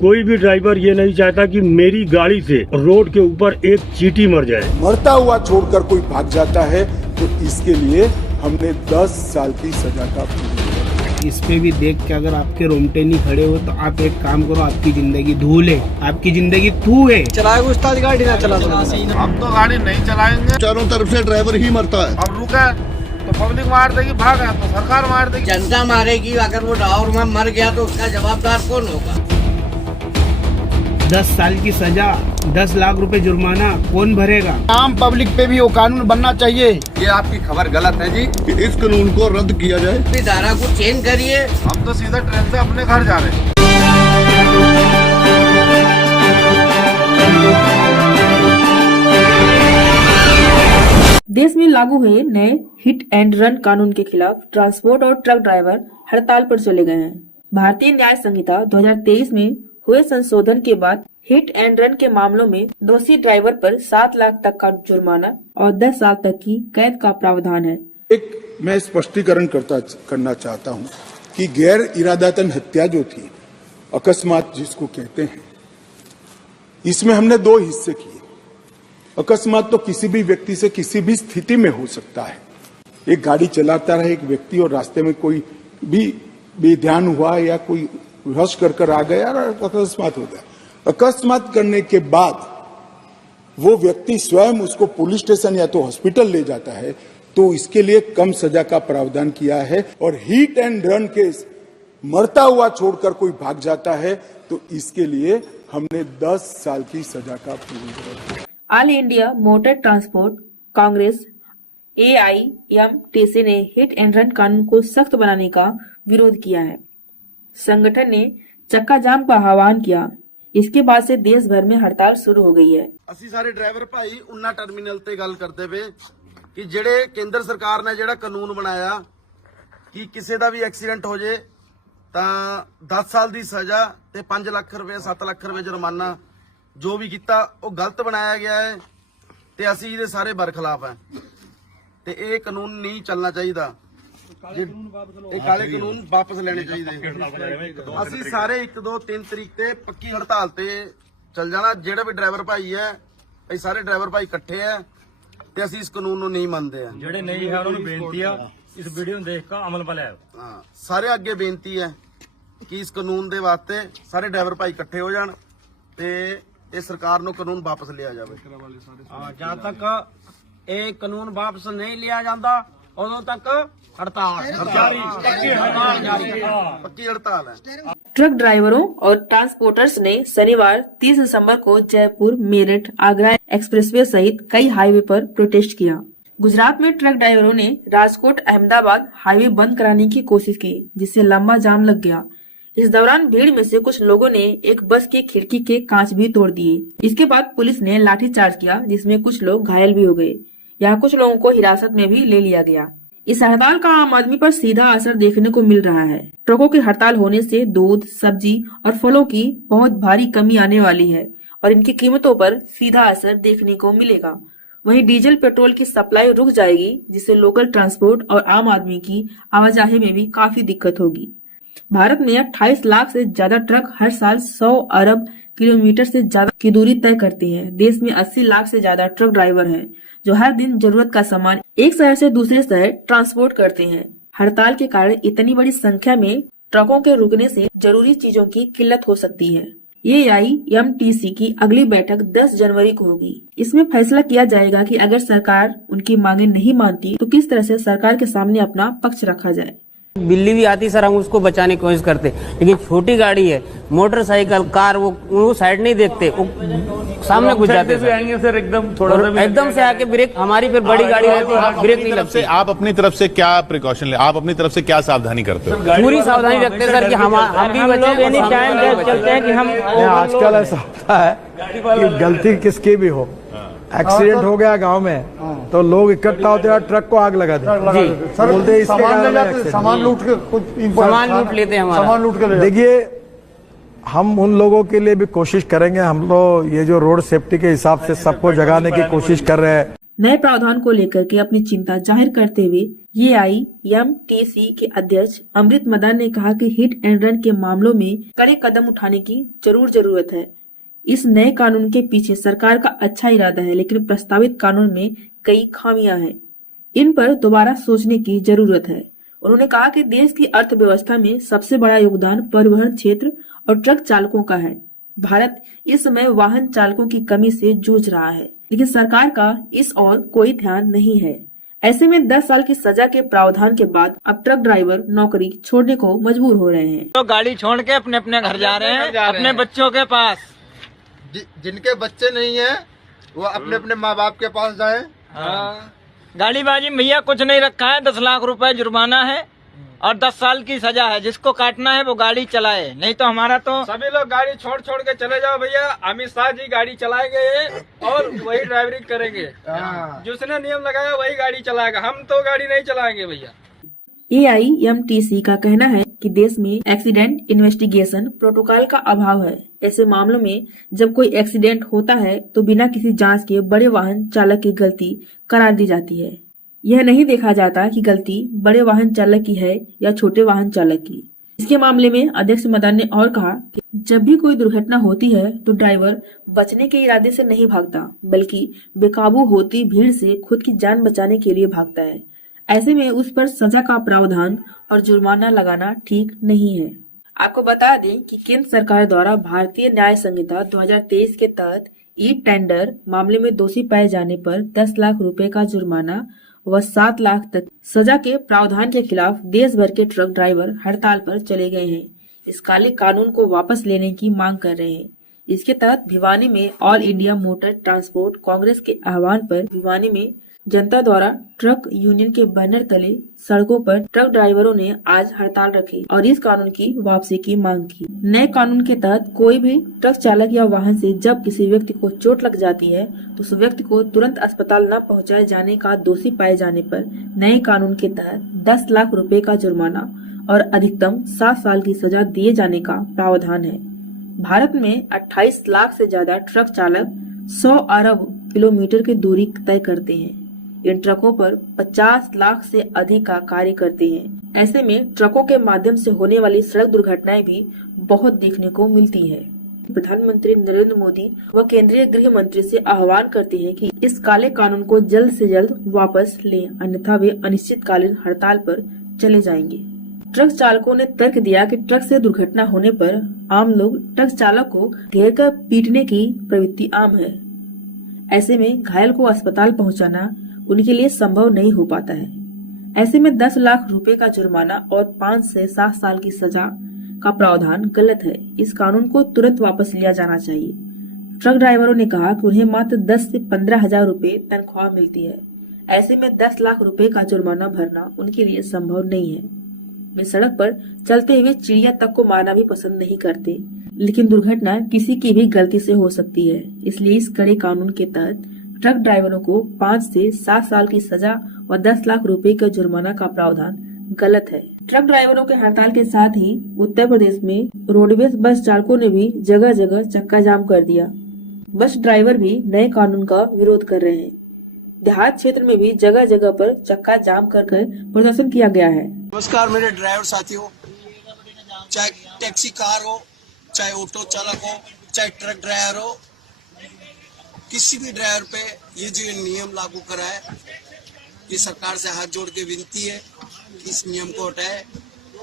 कोई भी ड्राइवर ये नहीं चाहता कि मेरी गाड़ी से रोड के ऊपर एक चींटी मर जाए। मरता हुआ छोड़कर कोई भाग जाता है तो इसके लिए हमने 10 साल की सजा का इस पे भी देख के अगर आपके रोंगटे नहीं खड़े हो तो आप एक काम करो, आपकी जिंदगी धूल है, आपकी जिंदगी थू है। चलाएगा उस्ताद गाड़ी ना चला दो। हम तो गाड़ी नहीं चलाएंगे। चारों तरफ से ड्राइवर ही मरता है। अब रुका तो पब्लिक मार देगी, भागा तो सरकार मार देगी, जनता मारेगी। अगर वो ड्राइवर में मर गया तो उसका जवाबदार कौन होगा? 10 साल की सजा, 10 लाख रुपए जुर्माना कौन भरेगा? आम पब्लिक पे भी वो कानून बनना चाहिए। ये आपकी खबर गलत है जी। इस कानून को रद्द किया जाए। इस धारा को चेंज करिए। हम तो सीधा ट्रेन से अपने घर जा रहे हैं। देश में लागू हुए नए हिट एंड रन कानून के खिलाफ ट्रांसपोर्ट और ट्रक ड्राइवर हड़ताल पर चले गए हैं। भारतीय न्याय संहिता 2023 में हुए संशोधन के बाद हिट एंड रन के मामलों में दोषी ड्राइवर पर 7 लाख तक का जुर्माना और 10 साल तक की कैद का प्रावधान है। एक मैं स्पष्टीकरण करना चाहता हूं कि गैर इरादतन हत्या जो थी, अकस्मात जिसको कहते हैं, इसमें हमने 2 हिस्से किए। अकस्मात तो किसी भी व्यक्ति से किसी भी स्थिति में हो सकता है। एक गाड़ी चलाता रहे एक व्यक्ति और रास्ते में कोई भी बेध्यान हुआ या कोई रश कर आ गया और अकस्मात हो गया। अकस्मात करने के बाद वो व्यक्ति स्वयं उसको पुलिस स्टेशन या तो हॉस्पिटल ले जाता है तो इसके लिए कम सजा का प्रावधान किया है। और हिट एंड रन केस मरता हुआ छोड़कर कोई भाग जाता है तो इसके लिए हमने 10 साल की सजा का प्रावधान। All India motor transport Congress AIMTC ने हिट एंड रन कानून को सख्त बनाने का विरोध किया है। संगठन ने चक्का जाम का आह्वान किया। इसके बाद से देश भर में हड़ताल शुरू हो गई है। ਅਸੀਂ ਸਾਰੇ ਡਰਾਈਵਰ ਭਾਈ ਉਨਾ ਟਰਮੀਨਲ ਤੇ ਗੱਲ ਕਰਦੇ ਵੇ ਕਿ ਜਿਹੜੇ ਕੇਂਦਰ ਸਰਕਾਰ ਨੇ ਜਿਹੜਾ ਕਾਨੂੰਨ ਬਣਾਇਆ ਕਿ ਕਿਸੇ ਦਾ ਵੀ ਐਕਸੀਡੈਂਟ ਹੋ ਜੇ ਤਾਂ 10 ਸਾਲ ਦੀ ਸਜ਼ਾ ਤੇ 5 ਲੱਖ ਰੁਪਏ 7 ਲੱਖ ਰੁਪਏ ਜੁਰਮਾਨਾ ਜੋ ਵੀ ਕੀਤਾ ਉਹ ਗਲਤ ਬਣਾਇਆ ਗਿਆ ਹੈ ਤੇ ਅਸੀਂ ਇਹਦੇ ਸਾਰੇ ਬਰਖਲਾਫ ਹੈ ਤੇ ਇਹ ਕਾਨੂੰਨ ਨਹੀਂ ਚੱਲਣਾ ਚਾਹੀਦਾ। ਇਹ ਕਾਲੇ ਕਾਨੂੰਨ ਵਾਪਸ ਲੈਣੇ ਚਾਹੀਦੇ। ਅਸੀਂ ਸਾਰੇ 1 2 3 ਤਰੀਕ ਤੇ ਪੱਕੀ ਹੜਤਾਲ ਤੇ ਚੱਲ ਜਾਣਾ। ਜਿਹੜੇ ਵੀ ਡਰਾਈਵਰ ਭਾਈ ਹੈ ਅਸੀਂ ਸਾਰੇ ਡਰਾਈਵਰ ਭਾਈ ਇਕੱਠੇ ਆ ਤੇ ਅਸੀਂ ਇਸ ਕਾਨੂੰਨ ਨੂੰ ਨਹੀਂ ਮੰਨਦੇ ਆ। ਜਿਹੜੇ ਨਹੀਂ ਹੈ ਉਹਨਾਂ ਨੂੰ ਬੇਨਤੀ ਆ ਇਸ ਵੀਡੀਓ ਨੂੰ ਦੇਖ ਕੇ ਅਮਲ ਵੱਲ ਆਓ। ਹਾਂ, ਸਾਰੇ ਅੱਗੇ ਬੇਨਤੀ ਹੈ ਕਿ ਇਸ ਕਾਨੂੰਨ ਦੇ ਵਾਸਤੇ ਸਾਰੇ ਡਰਾਈਵਰ ਭਾਈ ਇਕੱਠੇ ਹੋ ਜਾਣ ਤੇ ਇਹ ਸਰਕਾਰ ਨੂੰ ਕਾਨੂੰਨ ਵਾਪਸ ਲਿਆ ਜਾਵੇ। जब तक ये कानून वापस नहीं लिया जाता उदों तक हड़ताल पक्की हड़ताल है। ट्रक ड्राइवरों और ट्रांसपोर्टर्स ने शनिवार 30 दिसंबर को जयपुर, मेरठ, आगरा एक्सप्रेसवे सहित कई हाईवे पर प्रोटेस्ट किया। गुजरात में ट्रक ड्राइवरों ने राजकोट अहमदाबाद हाईवे बंद कराने की कोशिश की, जिससे लंबा जाम लग गया। इस दौरान भीड़ में से कुछ लोगों ने एक बस की खिड़की के कांच भी तोड़ दिए। इसके बाद पुलिस ने लाठीचार्ज किया, जिसमें कुछ लोग घायल भी हो गए। यहाँ कुछ लोगों को हिरासत में भी ले लिया गया। इस हड़ताल का आम आदमी पर सीधा असर देखने को मिल रहा है। ट्रकों की हड़ताल होने से दूध, सब्जी और फलों की बहुत भारी कमी आने वाली है और इनकी कीमतों पर सीधा असर देखने को मिलेगा। वहीं डीजल पेट्रोल की सप्लाई रुक जाएगी, जिससे लोकल ट्रांसपोर्ट और आम आदमी की आवाजाही में भी काफी दिक्कत होगी। भारत में 28 लाख से ज्यादा ट्रक हर साल 100 अरब किलोमीटर से ज्यादा की दूरी तय करते हैं। देश में 80 लाख से ज्यादा ट्रक ड्राइवर हैं, जो हर दिन जरूरत का सामान एक शहर से दूसरे शहर ट्रांसपोर्ट करते हैं। हड़ताल के कारण इतनी बड़ी संख्या में ट्रकों के रुकने से जरूरी चीजों की किल्लत हो सकती है। AIMTC की अगली बैठक 10 जनवरी को होगी। इसमें फैसला किया जाएगा कि अगर सरकार उनकी मांगे नहीं मानती तो किस तरह से सरकार के सामने अपना पक्ष रखा जाए। बिल्ली भी आती सर, हम उसको बचाने की कोशिश करते, लेकिन छोटी गाड़ी है, मोटरसाइकिल, कार, वो साइड नहीं देखते, वो सामने घुस जाते सर। एकदम थोड़ा एकदम से आके ब्रेक, हमारी फिर बड़ी गाड़ी रहती है, ब्रेक नहीं लगती। आप अपनी तरफ से क्या प्रिकॉशन ले, आप अपनी तरफ से क्या सावधानी करते हो? पूरी सावधानी रखते हैं सर कि हम भी लोग एनी टाइम चलते हैं कि हम। आजकल ऐसा होता है कि गलती किसकी भी हो, एक्सीडेंट हो गया गांव में तो लोग इकट्ठा होते हैं, ट्रक को आग लगा देते हैं। सर बोलते हैं सामान लूट के सामान लूट लेते हैं, सामान लूट के। देखिए, हम उन लोगों के लिए भी कोशिश करेंगे। हम लोग ये जो रोड सेफ्टी के हिसाब से सबको जगाने की कोशिश कर रहे हैं। नए प्रावधान को लेकर के अपनी चिंता जाहिर करते हुए AIMTC के अध्यक्ष अमृत मदान ने कहा कि हिट एंड रन के मामलों में कड़े कदम उठाने की जरूरत है। इस नए कानून के पीछे सरकार का अच्छा इरादा है, लेकिन प्रस्तावित कानून में कई खामियां हैं। इन पर दोबारा सोचने की जरूरत है। उन्होंने कहा कि देश की अर्थव्यवस्था में सबसे बड़ा योगदान परिवहन क्षेत्र और ट्रक चालकों का है। भारत इस समय वाहन चालकों की कमी से जूझ रहा है, लेकिन सरकार का इस ओर कोई ध्यान नहीं है। ऐसे में 10 साल की सजा के प्रावधान के बाद अब ट्रक ड्राइवर नौकरी छोड़ने को मजबूर हो रहे हैं। तो गाड़ी छोड़ के अपने अपने घर जा रहे हैं, अपने बच्चों के पास। जिनके बच्चे नहीं है वो अपने अपने माँ बाप के पास जाए। गाड़ीबाजी भैया कुछ नहीं रखा है, 10 लाख रुपए जुर्माना है और 10 साल की सजा है। जिसको काटना है वो गाड़ी चलाए, नहीं तो हमारा तो सभी लोग गाड़ी छोड़ के चले जाओ भैया। अमित शाह जी गाड़ी चलाएंगे और वही ड्राइवरिंग करेंगे। जिसने नियम लगाया वही गाड़ी चलाएगा, हम तो गाड़ी नहीं चलाएंगे भैया। AIMTC का कहना है कि देश में एक्सीडेंट इन्वेस्टिगेशन प्रोटोकॉल का अभाव है। ऐसे मामलों में जब कोई एक्सीडेंट होता है तो बिना किसी जांच के बड़े वाहन चालक की गलती करार दी जाती है। यह नहीं देखा जाता कि गलती बड़े वाहन चालक की है या छोटे वाहन चालक की। इसके मामले में अध्यक्ष मदान ने और कहा कि जब भी कोई दुर्घटना होती है तो ड्राइवर बचने के इरादे से नहीं भागता, बल्कि बेकाबू होती भीड़ से खुद की जान बचाने के लिए भागता है। ऐसे में उस पर सजा का प्रावधान और जुर्माना लगाना ठीक नहीं है। आपको बता दें कि केंद्र सरकार द्वारा भारतीय न्याय संहिता 2023 के तहत ई टेंडर मामले में दोषी पाए जाने पर 10 लाख रुपए का जुर्माना व 7 लाख तक सजा के प्रावधान के खिलाफ देश भर के ट्रक ड्राइवर हड़ताल पर चले गए हैं। इस काले कानून को वापस लेने की मांग कर रहे हैं। इसके तहत भिवानी में all India motor transport Congress के आह्वान पर भिवानी में जनता द्वारा ट्रक यूनियन के बैनर तले सड़कों पर ट्रक ड्राइवरों ने आज हड़ताल रखी और इस कानून की वापसी की मांग की। नए कानून के तहत कोई भी ट्रक चालक या वाहन से जब किसी व्यक्ति को चोट लग जाती है तो उस व्यक्ति को तुरंत अस्पताल न पहुंचाए जाने का दोषी पाए जाने पर नए कानून के तहत 10 लाख रुपए का जुर्माना और अधिकतम 7 साल की सजा दिए जाने का प्रावधान है। भारत में 28 लाख से ज्यादा ट्रक चालक 100 अरब किलोमीटर की दूरी तय करते हैं। इन ट्रकों पर 50 लाख से अधिक का कार्य करते हैं। ऐसे में ट्रकों के माध्यम से होने वाली सड़क दुर्घटनाएं भी बहुत देखने को मिलती है। प्रधानमंत्री नरेंद्र मोदी व केंद्रीय गृह मंत्री से आह्वान करते हैं कि इस काले कानून को जल्द से जल्द वापस लें, अन्यथा वे अनिश्चितकालीन हड़ताल पर चले जाएंगे। ट्रक चालकों ने तर्क दिया कि ट्रक से दुर्घटना होने पर आम लोग ट्रक चालक को घेर कर पीटने की प्रवृत्ति आम है। ऐसे में घायल को अस्पताल पहुंचाना उनके लिए संभव नहीं हो पाता है। ऐसे में 10 लाख रुपए का जुर्माना और 5 से 7 साल की सजा का प्रावधान गलत है। इस कानून को तुरंत वापस लिया जाना चाहिए। ट्रक ड्राइवरों ने कहा कि उन्हें मात्र 10 से 15 हजार रुपए तनख्वाह मिलती है। ऐसे में 10 लाख रुपए का जुर्माना भरना उनके लिए संभव नहीं है। वे सड़क पर चलते हुए चिड़िया तक को मारना भी पसंद नहीं करते, लेकिन दुर्घटना किसी की भी गलती से हो सकती है। इसलिए इस कड़े कानून के तहत ट्रक ड्राइवरों को 5 से 7 साल की सजा और 10 लाख रुपए का जुर्माना का प्रावधान गलत है। ट्रक ड्राइवरों के हड़ताल के साथ ही उत्तर प्रदेश में रोडवेज बस चालकों ने भी जगह जगह चक्का जाम कर दिया। बस ड्राइवर भी नए कानून का विरोध कर रहे हैं। देहात क्षेत्र में भी जगह जगह पर चक्का जाम कर प्रदर्शन किया गया है। नमस्कार मेरे ड्राइवर साथियों, चाहे टैक्सी कार हो, चाहे ऑटो चालक हो, चाहे ट्रक ड्राइवर हो, किसी भी ड्राइवर पे ये जो नियम लागू करा है, ये सरकार से हाथ जोड़ के विनती है कि इस नियम को हटाए।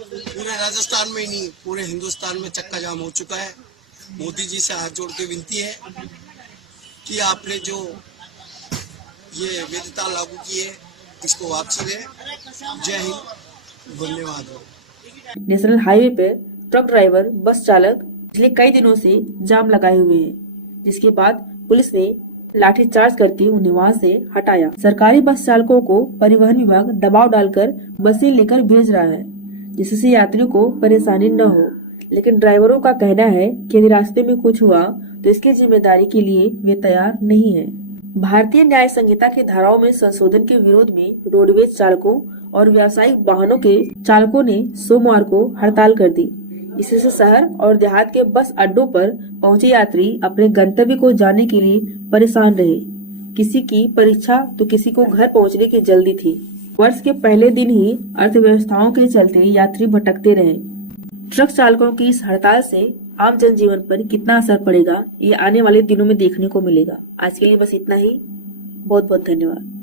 पूरे राजस्थान में ही नहीं, पूरे हिंदुस्तान में चक्का जाम हो चुका है। मोदी जी से हाथ जोड़ के विनती है कि आपने जो ये वैधता लागू की है इसको वापसी दें। जय हिंद, धन्यवाद। नेशनल हाईवे पे ट्रक ड्राइवर, बस चालक पिछले कई दिनों से जाम लगाए हुए हैं, जिसके बाद पुलिस ने लाठीचार्ज करके उन्हें वहां से हटाया। सरकारी बस चालकों को परिवहन विभाग दबाव डालकर बसें लेकर भेज रहा है, जिससे यात्रियों को परेशानी न हो। लेकिन ड्राइवरों का कहना है कि यदि रास्ते में कुछ हुआ तो इसकी जिम्मेदारी के लिए वे तैयार नहीं है। भारतीय न्याय संहिता की धाराओं में संशोधन के विरोध में रोडवेज चालकों और व्यावसायिक वाहनों के चालकों ने सोमवार को हड़ताल कर दी। इससे शहर और देहात के बस अड्डों पर पहुंचे यात्री अपने गंतव्य को जाने के लिए परेशान रहे। किसी की परीक्षा तो किसी को घर पहुंचने की जल्दी थी। वर्ष के पहले दिन ही अर्थव्यवस्थाओं के चलते यात्री भटकते रहे। ट्रक चालकों की इस हड़ताल से आम जनजीवन पर कितना असर पड़ेगा, ये आने वाले दिनों में देखने को मिलेगा। आज के लिए बस इतना ही। बहुत बहुत धन्यवाद।